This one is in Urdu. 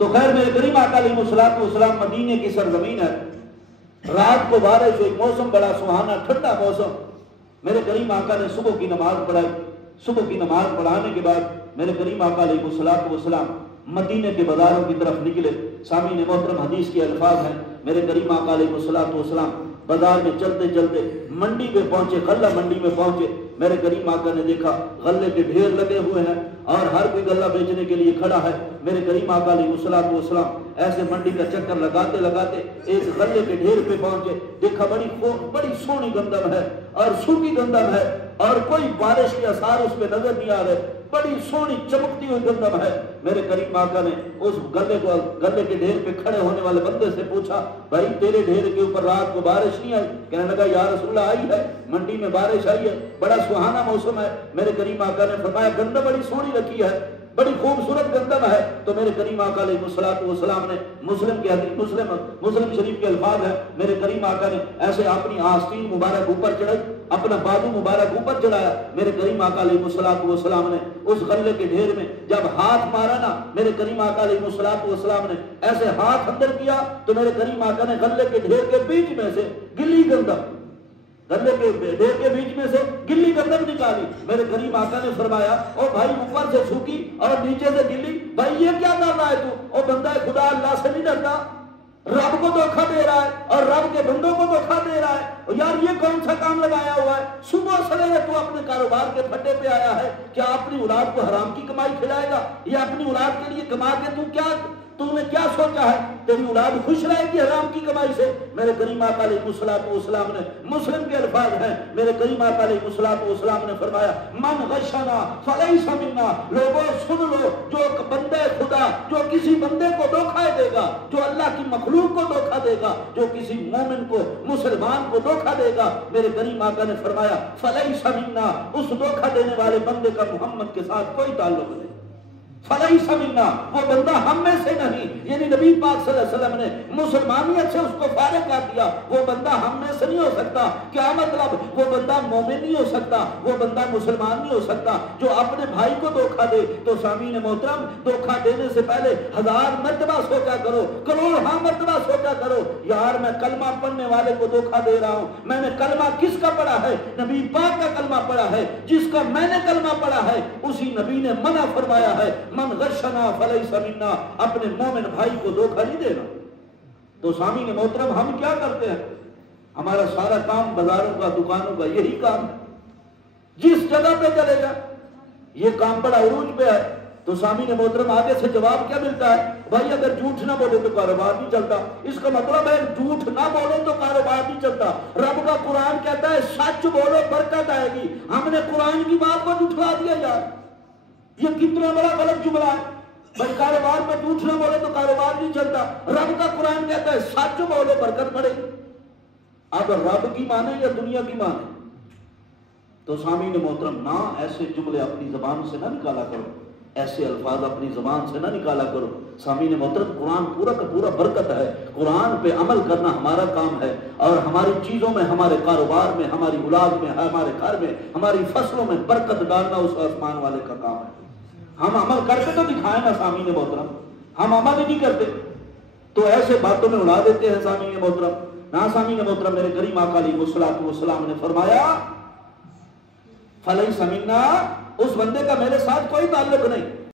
تو خیر میرے کریم آقا علیہ السلام مدینے کی سرزمین ہے، رات کو بارش ہوئی، موسم بڑا سہانا ٹھنڈا موسم، میرے کریم آقا نے صبح کی نماز پڑھائی، صبح کی نماز پڑھانے کے بعد میرے کریم آقا علیہ السلام مدینے کے بازاروں کی طرف نکلے۔ سامعین محترم حدیث کے الفاظ ہیں، میرے کریم آقا علیہ السلام بازار میں چلتے چلتے منڈی پہ پہنچے، غلہ منڈی میں پہنچے۔ میرے کریم آقا نے دیکھا غلے کے ڈھیر لگے ہوئے ہیں اور ہر کوئی غلہ بیچنے کے لیے کھڑا ہے۔ میرے کریم آقا علیہ السلام ایسے منڈی کا چکر لگاتے لگاتے ایک غلے کے ڈھیر پہ پہنچے، دیکھا بڑی سونی گندم ہے اور سوکھی گندم ہے اور کوئی بارش کے آثار اس پہ نظر نہیں آ رہے، بڑی سونی چمکتی ہوئی گندم ہے۔ میرے کریم آقا نے اس گلے کے ڈھیر پہ کھڑے ہونے والے بندے سے پوچھا، بھائی تیرے ڈھیر کے اوپر رات کو بارش نہیں آئی؟ کہنے لگا یا رسول اللہ آئی ہے، منڈی میں بارش آئی ہے، بڑا سہانا موسم ہے۔ میرے کریم آقا نے فرمایا گندم بڑی سونی رکھی ہے، بڑی خوبصورت گندم ہے۔ تو میرے کریم آقا علیہ السلام نے مسلم شریف کے الفاظ ہیں، میرے کریم آقا نے ایسے اپنی آستین مبارک اوپر چڑھائی، اپنا بازو مبارک اوپر چڑھایا۔ میرے کریم آقا علیہ السلام نے اس غلے کے ڈھیر میں جب ہاتھ مارا نا، میرے کریم آقا علیہ السلام نے ایسے ہاتھ اندر کیا تو میرے کریم آقا نے غلے کے ڈھیر کے بیچ میں سے گلی گندم، غلے کے ڈھیر کے بیچ میں سے گلی گندم نکالی۔ میرے کریم آقا نے فرمایا او بھائی اوپر سے سوکھی اور نیچے سے گلی، بھائی یہ کیا کر رہا ہے تو؟ او بندہ خدا اللہ سے نہیں ڈرتا، رب کو دھوکہ دے رہا ہے اور رب کے بندوں کو دھوکہ دے رہا ہے۔ یار یہ کون سا کام لگایا ہوا ہے؟ صبح سویرے تو اپنے کاروبار کے پھٹے پہ آیا ہے، کیا اپنی اولاد کو حرام کی کمائی کھلائے گا؟ یا اپنی اولاد کے لیے کما کے تو نے کیا سوچا ہے تیری اولاد خوش رہے گی حرام کی کمائی سے؟ میرے کریم آقا علیہ السلام نے مسلم کے الفاظ ہیں، میرے کریم آقا علیہ السلام نے فرمایا من غشنا فلیس منا، لوگوں سن لو، جو بندے خدا جو کسی بندے کو دھوکہ دے گا، جو اللہ کی مخلوق کو دھوکہ دے گا، جو کسی مومن کو مسلمان کو دھوکہ دے گا، میرے کریم آقا نے فرمایا فلیس منا، اس دھوکہ دینے والے بندے کا محمد کے ساتھ کوئی تعلق نہیں، فلیس منا، وہ بندہ ہم میں سے نہیں۔ یعنی نبی پاک صلی اللہ علیہ وسلم نے مسلمانیت سے اس کو فارغ کر دیا، وہ بندہ ہم میں سے نہیں ہو سکتا۔ کیا مطلب؟ وہ بندہ مومن نہیں ہو سکتا، وہ بندہ مسلمان نہیں ہو سکتا جو اپنے بھائی کو دھوکہ دے۔ تو سامعین محترم، دھوکہ دینے سے پہلے 1000 مرتبہ سوچا کرو، کروڑ مرتبہ سوچا کرو، یار میں کلمہ پڑھنے والے کو دھوکہ دے رہا ہوں، میں نے کلمہ کس کا پڑھا ہے؟ نبی پاک کا کلمہ پڑھا ہے، جس کا میں نے کلمہ پڑھا ہے اسی نبی نے منع فرمایا ہے من غشنا فلیس منا، اپنے مومن بھائی کو دھوکہ نہیں دینا۔ تو سامعین محترم، ہم کیا کرتے ہیں؟ ہمارا سارا کام بازاروں کا دکانوں کا یہی کام ہے، جس جگہ پہ چلے جا یہ کام بڑا عروج پہ ہے۔ تو سامعین محترم آگے سے جواب کیا ملتا ہے؟ بھائی اگر جھوٹ نہ بولے تو کاروبار نہیں چلتا۔ اس کا مطلب ہے جھوٹ نہ بولے تو کاروبار نہیں چلتا۔ رب کا قرآن کہتا ہے سچ بولو برکت آئے گی، ہم نے قرآن کی بات کو جھٹلا دیا یار، یہ کتنا بڑا غلط جملہ ہے۔ بھائی کاروبار میں جھوٹ نہ بولے تو کاروبار نہیں چلتا، رب کا قرآن کہتا ہے سچ بولو برکت پڑے گی۔ اب رب کی مانے یا دنیا کی مانے؟ تو سامعین محترم، نہ ایسے جملے اپنی زبان سے نہ نکالا کرو، ایسے الفاظ اپنی زبان سے نہ نکالا کرو۔ سامعین محترم، قرآن پورا کا پورا برکت ہے، قرآن پہ عمل کرنا ہمارا کام ہے، اور ہماری چیزوں میں، ہمارے کاروبار میں، ہماری اولاد میں، ہمارے گھر میں، ہماری فصلوں میں برکت ڈالنا اس آسمان والے کا کام ہے۔ ہم عمل کر کے تو دکھائیں نا سامعین محترم، ہم عمل ہی نہیں کرتے تو ایسے باتوں میں اڑا دیتے ہیں سامعین محترم۔ نہ سامعین محترم، میرے کریم آقا علیہ السلام نے فرمایا فلیس منا، اس بندے کا میرے ساتھ کوئی تعلق نہیں۔